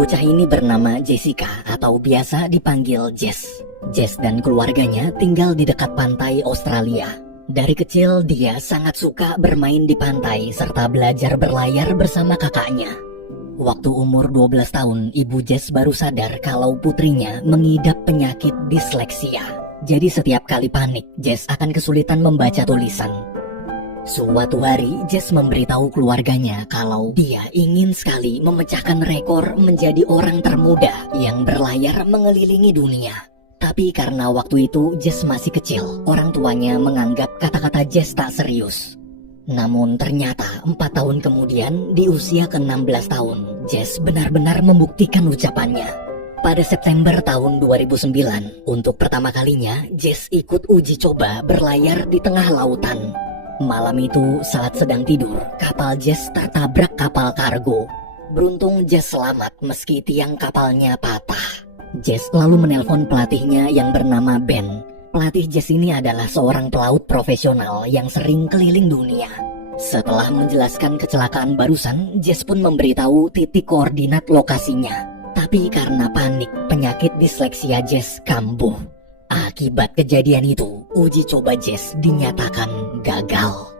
Bocah ini bernama Jessica atau biasa dipanggil Jess. Jess dan keluarganya tinggal di dekat pantai Australia. Dari kecil dia sangat suka bermain di pantai serta belajar berlayar bersama kakaknya. Waktu umur 12 tahun, ibu Jess baru sadar kalau putrinya mengidap penyakit disleksia. Jadi setiap kali panik, Jess akan kesulitan membaca tulisan. Suatu hari, Jess memberitahu keluarganya kalau dia ingin sekali memecahkan rekor menjadi orang termuda yang berlayar mengelilingi dunia. Tapi karena waktu itu Jess masih kecil, orang tuanya menganggap kata-kata Jess tak serius. Namun ternyata 4 tahun kemudian, di usia ke-16 tahun, Jess benar-benar membuktikan ucapannya. Pada September tahun 2009, untuk pertama kalinya, Jess ikut uji coba berlayar di tengah lautan. Malam itu saat sedang tidur, kapal Jess tertabrak kapal kargo. Beruntung Jess selamat meski tiang kapalnya patah. Jess lalu menelpon pelatihnya yang bernama Ben. Pelatih Jess ini adalah seorang pelaut profesional yang sering keliling dunia. Setelah menjelaskan kecelakaan barusan, Jess pun memberitahu titik koordinat lokasinya. Tapi karena panik, penyakit disleksia Jess kambuh. Akibat kejadian itu, uji coba Jess dinyatakan gagal.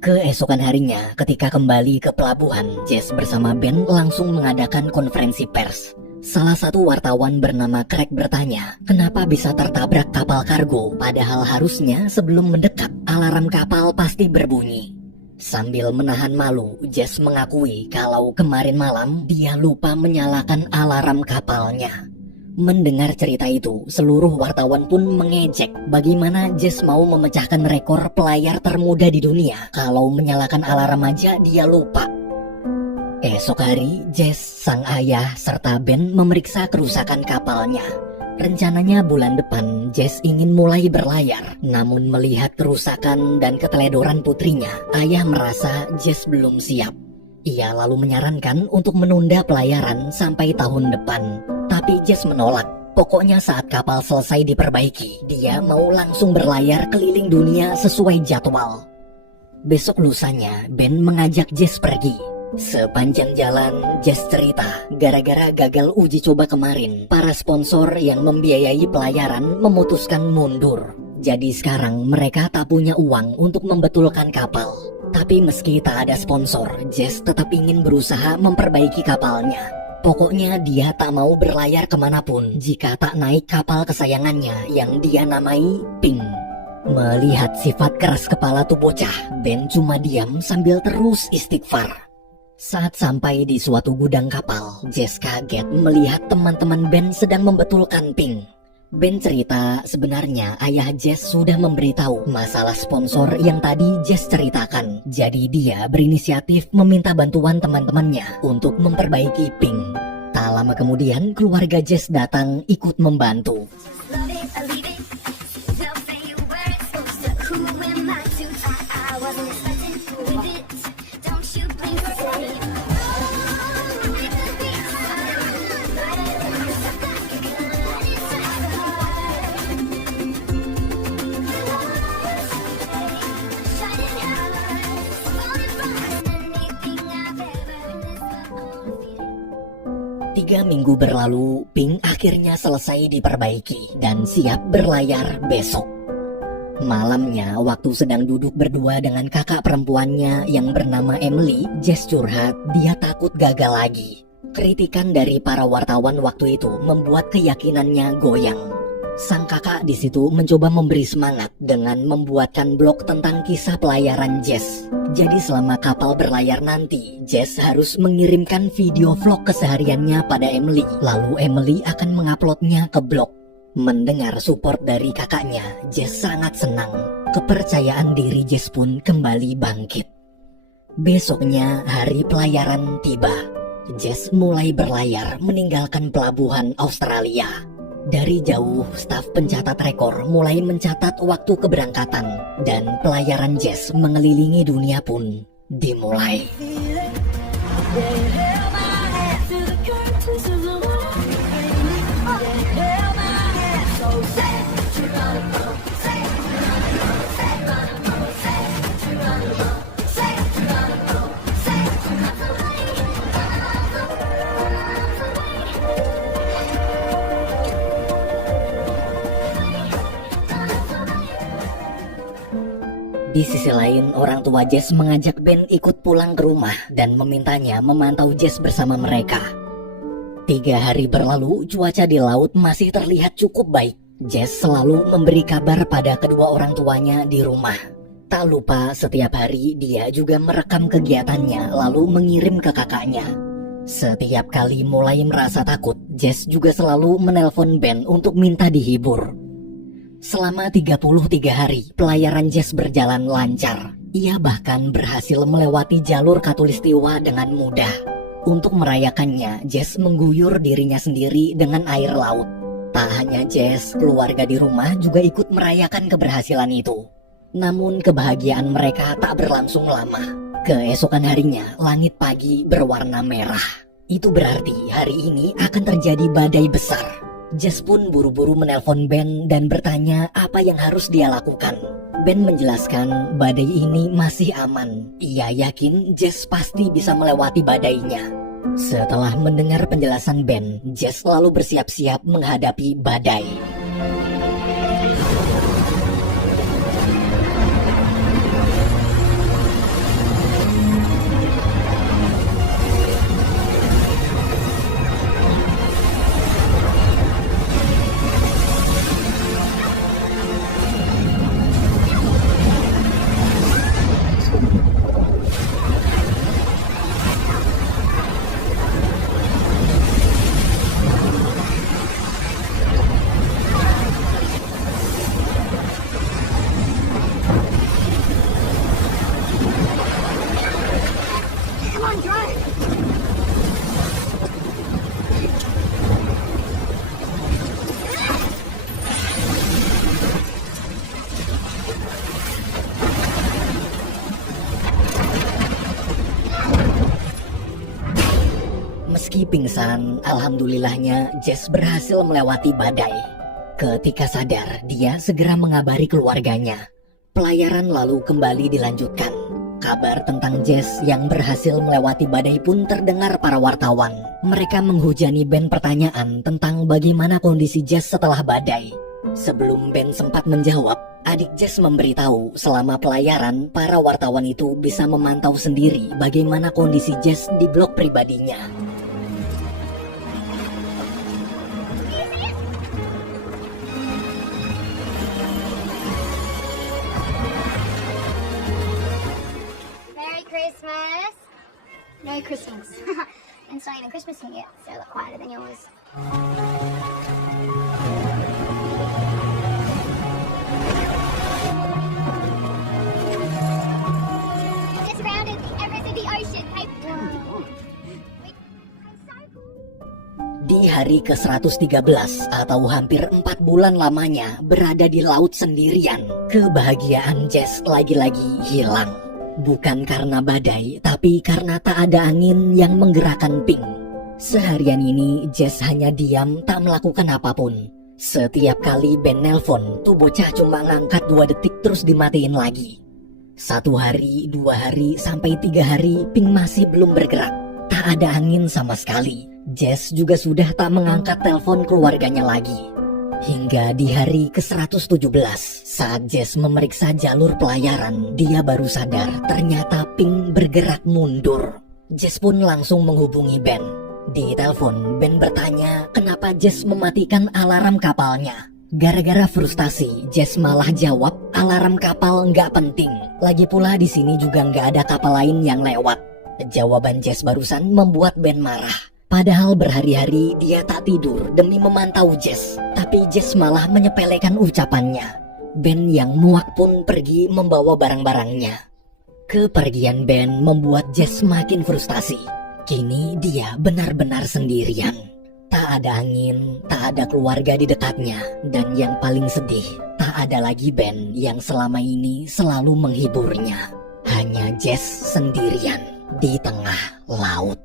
Keesokan harinya, ketika kembali ke pelabuhan, Jess bersama Ben langsung mengadakan konferensi pers. Salah satu wartawan bernama Craig bertanya, kenapa bisa tertabrak kapal kargo, padahal harusnya sebelum mendekat, alarm kapal pasti berbunyi. Sambil menahan malu, Jess mengakui kalau kemarin malam dia lupa menyalakan alarm kapalnya. Mendengar cerita itu, seluruh wartawan pun mengejek bagaimana Jess mau memecahkan rekor pelayar termuda di dunia kalau menyalakan alarm aja dia lupa. Esok hari, Jess, sang ayah, serta Ben memeriksa kerusakan kapalnya. Rencananya bulan depan, Jess ingin mulai berlayar. Namun melihat kerusakan dan keteledoran putrinya, ayah merasa Jess belum siap. Ia lalu menyarankan untuk menunda pelayaran sampai tahun depan. Tapi Jess menolak. Pokoknya saat kapal selesai diperbaiki, dia mau langsung berlayar keliling dunia sesuai jadwal. Besok lusanya, Ben mengajak Jess pergi. Sepanjang jalan, Jess cerita, gara-gara gagal uji coba kemarin, para sponsor yang membiayai pelayaran memutuskan mundur. Jadi sekarang mereka tak punya uang untuk membetulkan kapal. Tapi meski tak ada sponsor, Jess tetap ingin berusaha memperbaiki kapalnya. Pokoknya dia tak mau berlayar kemanapun jika tak naik kapal kesayangannya yang dia namai Pink. Melihat sifat keras kepala tuh bocah, Ben cuma diam sambil terus istighfar. Saat sampai di suatu gudang kapal, Jess kaget melihat teman-teman Ben sedang membetulkan Pink. Ben cerita sebenarnya ayah Jess sudah memberitahu masalah sponsor yang tadi Jess ceritakan. Jadi dia berinisiatif meminta bantuan teman-temannya untuk memperbaiki Pink. Tak lama kemudian keluarga Jess datang ikut membantu. Tiga minggu berlalu, Pink akhirnya selesai diperbaiki dan siap berlayar besok. Malamnya, waktu sedang duduk berdua dengan kakak perempuannya yang bernama Emily, Jess curhat dia takut gagal lagi. Kritikan dari para wartawan waktu itu membuat keyakinannya goyang. Sang kakak di situ mencoba memberi semangat dengan membuatkan blog tentang kisah pelayaran Jess. Jadi selama kapal berlayar nanti, Jess harus mengirimkan video vlog kesehariannya pada Emily. Lalu Emily akan menguploadnya ke blog. Mendengar support dari kakaknya, Jess sangat senang. Kepercayaan diri Jess pun kembali bangkit. Besoknya hari pelayaran tiba. Jess mulai berlayar meninggalkan pelabuhan Australia. Dari jauh, staf pencatat rekor mulai mencatat waktu keberangkatan dan pelayaran Jess mengelilingi dunia pun dimulai. Di sisi lain, orang tua Jess mengajak Ben ikut pulang ke rumah dan memintanya memantau Jess bersama mereka. 3 hari berlalu, cuaca di laut masih terlihat cukup baik. Jess selalu memberi kabar pada kedua orang tuanya di rumah. Tak lupa setiap hari dia juga merekam kegiatannya lalu mengirim ke kakaknya. Setiap kali mulai merasa takut, Jess juga selalu menelpon Ben untuk minta dihibur. Selama 33 hari, pelayaran Jess berjalan lancar. Ia bahkan berhasil melewati jalur Khatulistiwa dengan mudah. Untuk merayakannya, Jess mengguyur dirinya sendiri dengan air laut. Tak hanya Jess, keluarga di rumah juga ikut merayakan keberhasilan itu. Namun kebahagiaan mereka tak berlangsung lama. Keesokan harinya, langit pagi berwarna merah. Itu berarti hari ini akan terjadi badai besar. Jess pun buru-buru menelpon Ben dan bertanya apa yang harus dia lakukan. Ben menjelaskan badai ini masih aman. Ia yakin Jess pasti bisa melewati badainya. Setelah mendengar penjelasan Ben, Jess lalu bersiap-siap menghadapi badai. Meski pingsan, alhamdulillahnya Jess berhasil melewati badai. Ketika sadar, dia segera mengabari keluarganya. Pelayaran lalu kembali dilanjutkan. Kabar tentang Jess yang berhasil melewati badai pun terdengar para wartawan. Mereka menghujani Ben pertanyaan tentang bagaimana kondisi Jess setelah badai. Sebelum Ben sempat menjawab, adik Jess memberitahu selama pelayaran, para wartawan itu bisa memantau sendiri bagaimana kondisi Jess di blog pribadinya. Christmas. Merry Christmas. And it's not even Christmas yet, so a lot quieter than yours. Just rounded everything to the ocean. Hey. Di hari ke-113 atau hampir 4 bulan lamanya berada di laut sendirian, kebahagiaan Jess lagi-lagi hilang. Bukan karena badai, tapi karena tak ada angin yang menggerakkan Pink. Seharian ini Jess hanya diam tak melakukan apapun. Setiap kali Ben nelpon, tuh bocah cuma ngangkat 2 detik terus dimatiin lagi. 1 hari, 2 hari, sampai 3 hari Pink masih belum bergerak. Tak ada angin sama sekali. Jess juga sudah tak mengangkat telepon keluarganya lagi. Hingga di hari ke-117, saat Jess memeriksa jalur pelayaran, dia baru sadar ternyata Pink bergerak mundur. Jess pun langsung menghubungi Ben. Di telepon, Ben bertanya kenapa Jess mematikan alarm kapalnya. Gara-gara frustasi, Jess malah jawab alarm kapal nggak penting. Lagi pula di sini juga nggak ada kapal lain yang lewat. Jawaban Jess barusan membuat Ben marah. Padahal berhari-hari dia tak tidur demi memantau Jess. Tapi Jess malah menyepelekan ucapannya. Ben yang muak pun pergi membawa barang-barangnya. Kepergian Ben membuat Jess semakin frustasi. Kini dia benar-benar sendirian. Tak ada angin, tak ada keluarga di dekatnya. Dan yang paling sedih, tak ada lagi Ben yang selama ini selalu menghiburnya. Hanya Jess sendirian di tengah laut.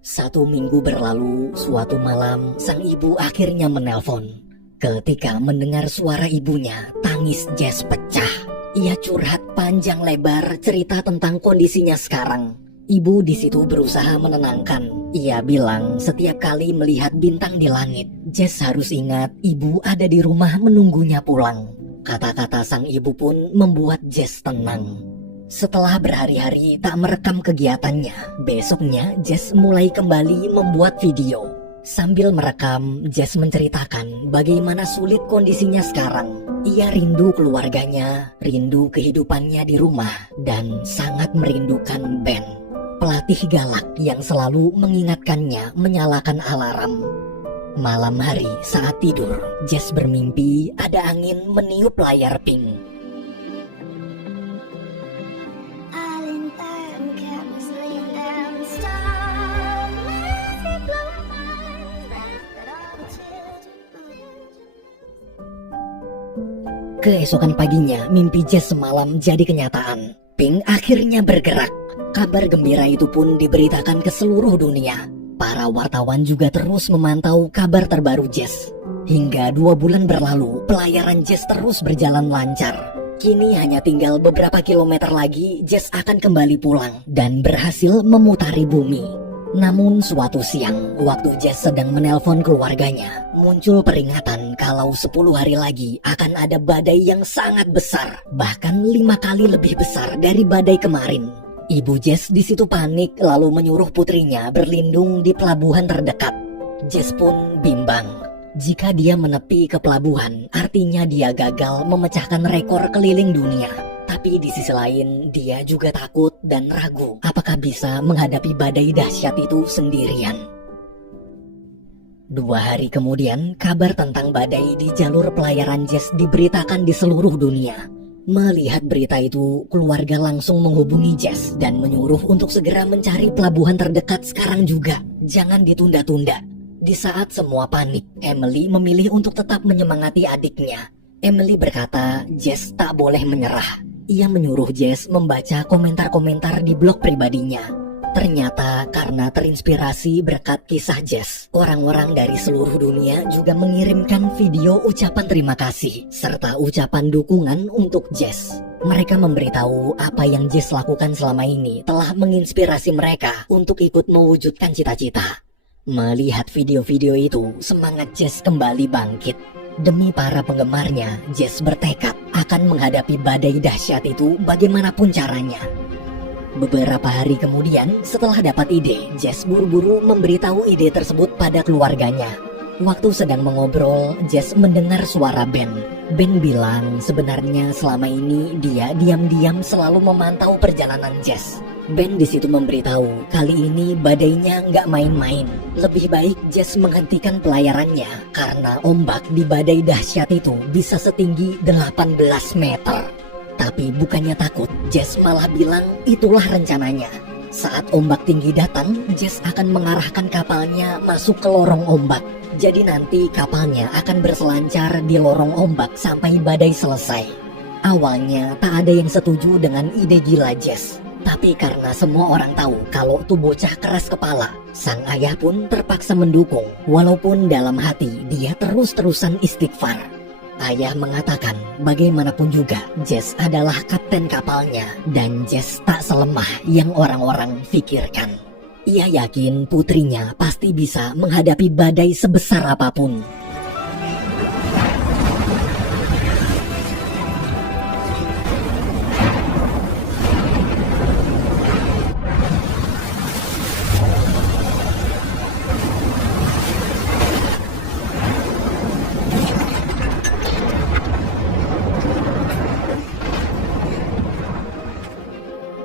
1 minggu berlalu, suatu malam sang ibu akhirnya menelpon. Ketika mendengar suara ibunya, tangis Jess pecah. Ia curhat panjang lebar cerita tentang kondisinya sekarang. Ibu di situ berusaha menenangkan. Ia bilang setiap kali melihat bintang di langit, Jess harus ingat ibu ada di rumah menunggunya pulang. Kata-kata sang ibu pun membuat Jess tenang. Setelah berhari-hari tak merekam kegiatannya, besoknya Jess mulai kembali membuat video. Sambil merekam, Jess menceritakan bagaimana sulit kondisinya sekarang. Ia rindu keluarganya, rindu kehidupannya di rumah, dan sangat merindukan Ben, pelatih galak yang selalu mengingatkannya menyalakan alarm. Malam hari saat tidur, Jess bermimpi ada angin meniup layar pink. Keesokan paginya, mimpi Jess semalam jadi kenyataan. Pink akhirnya bergerak. Kabar gembira itu pun diberitakan ke seluruh dunia. Para wartawan juga terus memantau kabar terbaru Jess. Hingga 2 bulan berlalu, pelayaran Jess terus berjalan lancar. Kini hanya tinggal beberapa kilometer lagi, Jess akan kembali pulang dan berhasil memutari bumi. Namun suatu siang, waktu Jess sedang menelpon keluarganya, muncul peringatan kalau 10 hari lagi akan ada badai yang sangat besar, bahkan 5 kali lebih besar dari badai kemarin. Ibu Jess di situ panik lalu menyuruh putrinya berlindung di pelabuhan terdekat. Jess pun bimbang. Jika dia menepi ke pelabuhan, artinya dia gagal memecahkan rekor keliling dunia. Tapi di sisi lain, dia juga takut dan ragu apakah bisa menghadapi badai dahsyat itu sendirian. 2 hari kemudian, kabar tentang badai di jalur pelayaran Jess diberitakan di seluruh dunia. Melihat berita itu, keluarga langsung menghubungi Jess dan menyuruh untuk segera mencari pelabuhan terdekat sekarang juga. Jangan ditunda-tunda. Di saat semua panik, Emily memilih untuk tetap menyemangati adiknya. Emily berkata, Jess tak boleh menyerah. Ia menyuruh Jess membaca komentar-komentar di blog pribadinya. Ternyata karena terinspirasi berkat kisah Jess, orang-orang dari seluruh dunia juga mengirimkan video ucapan terima kasih serta ucapan dukungan untuk Jess. Mereka memberitahu apa yang Jess lakukan selama ini telah menginspirasi mereka untuk ikut mewujudkan cita-cita. Melihat video-video itu, semangat Jess kembali bangkit. Demi para penggemarnya, Jess bertekad akan menghadapi badai dahsyat itu bagaimanapun caranya. Beberapa hari kemudian, setelah dapat ide, Jess buru-buru memberitahu ide tersebut pada keluarganya. Waktu sedang mengobrol, Jess mendengar suara Ben. Ben bilang sebenarnya selama ini dia diam-diam selalu memantau perjalanan Jess. Ben di situ memberitahu kali ini badainya nggak main-main. Lebih baik Jess menghentikan pelayarannya karena ombak di badai dahsyat itu bisa setinggi 18 meter. Tapi bukannya takut, Jess malah bilang itulah rencananya. Saat ombak tinggi datang, Jess akan mengarahkan kapalnya masuk ke lorong ombak. Jadi nanti kapalnya akan berselancar di lorong ombak sampai badai selesai. Awalnya tak ada yang setuju dengan ide gila Jess. Tapi karena semua orang tahu kalau tuh bocah keras kepala, sang ayah pun terpaksa mendukung. Walaupun dalam hati dia terus-terusan istighfar. Ayah mengatakan bagaimanapun juga Jess adalah kapten kapalnya dan Jess tak selemah yang orang-orang pikirkan. Ia yakin putrinya pasti bisa menghadapi badai sebesar apapun.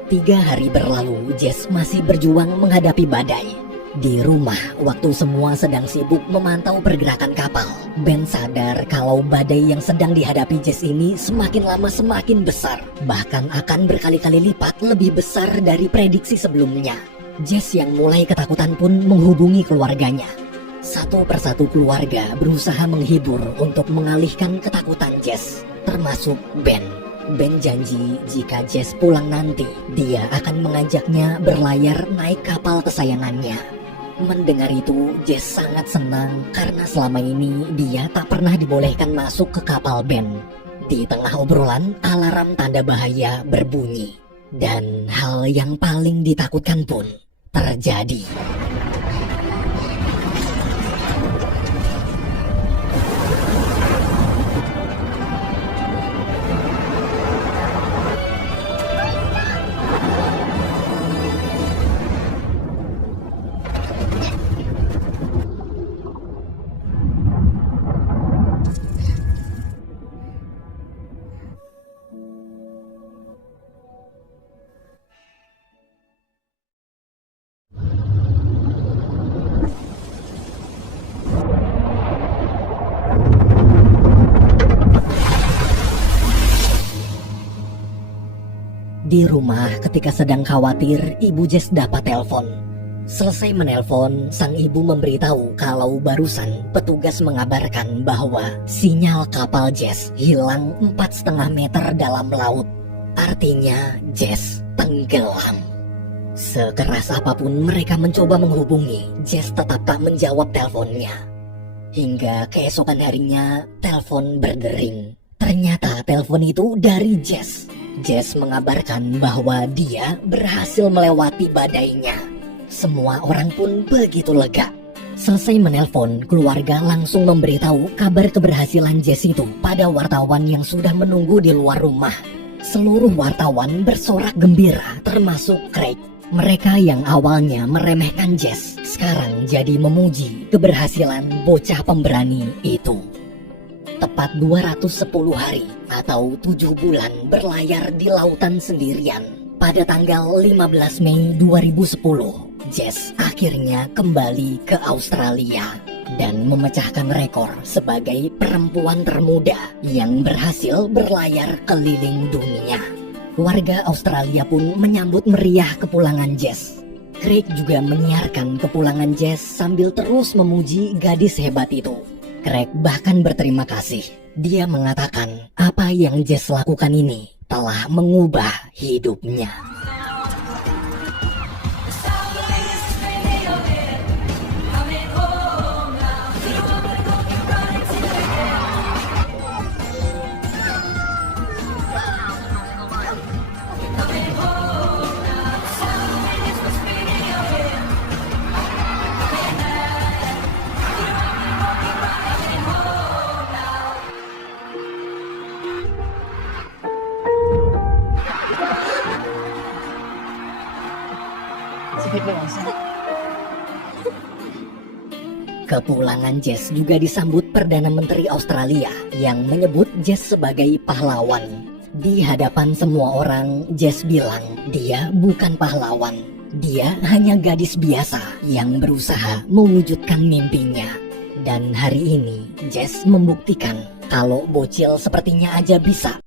Tiga hari berlalu, Jess masih berjuang menghadapi badai. Di rumah, waktu semua sedang sibuk memantau pergerakan kapal, Ben sadar kalau badai yang sedang dihadapi Jess ini semakin lama semakin besar. Bahkan akan berkali-kali lipat lebih besar dari prediksi sebelumnya. Jess yang mulai ketakutan pun menghubungi keluarganya. Satu persatu keluarga berusaha menghibur untuk mengalihkan ketakutan Jess, termasuk Ben. Ben janji jika Jess pulang nanti, dia akan mengajaknya berlayar naik kapal kesayangannya. Mendengar itu, Jess sangat senang karena selama ini dia tak pernah dibolehkan masuk ke kapal Ben. Di tengah obrolan, alarm tanda bahaya berbunyi. Dan hal yang paling ditakutkan pun terjadi. Di rumah ketika sedang khawatir, ibu Jess dapat telepon. Selesai menelpon, sang ibu memberitahu kalau barusan petugas mengabarkan bahwa sinyal kapal Jess hilang 4,5 meter dalam laut. Artinya Jess tenggelam. Sekeras apapun mereka mencoba menghubungi, Jess tetap tak menjawab teleponnya. Hingga keesokan harinya, telepon berdering. Ternyata telepon itu dari Jess. Jess mengabarkan bahwa dia berhasil melewati badainya. Semua orang pun begitu lega. Selesai menelpon, keluarga langsung memberitahu kabar keberhasilan Jess itu pada wartawan yang sudah menunggu di luar rumah. Seluruh wartawan bersorak gembira, termasuk Craig. Mereka yang awalnya meremehkan Jess, sekarang jadi memuji keberhasilan bocah pemberani itu. Tepat 210 hari atau 7 bulan berlayar di lautan sendirian, pada tanggal 15 Mei 2010, Jess akhirnya kembali ke Australia dan memecahkan rekor sebagai perempuan termuda yang berhasil berlayar keliling dunia. Warga Australia pun menyambut meriah kepulangan Jess. Craig juga menyiarkan kepulangan Jess sambil terus memuji gadis hebat itu. Craig bahkan berterima kasih. Dia mengatakan apa yang Jess lakukan ini telah mengubah hidupnya. Kepulangan Jess juga disambut Perdana Menteri Australia yang menyebut Jess sebagai pahlawan. Di hadapan semua orang, Jess bilang dia bukan pahlawan. Dia hanya gadis biasa yang berusaha mewujudkan mimpinya. Dan hari ini Jess membuktikan kalau bocil sepertinya aja bisa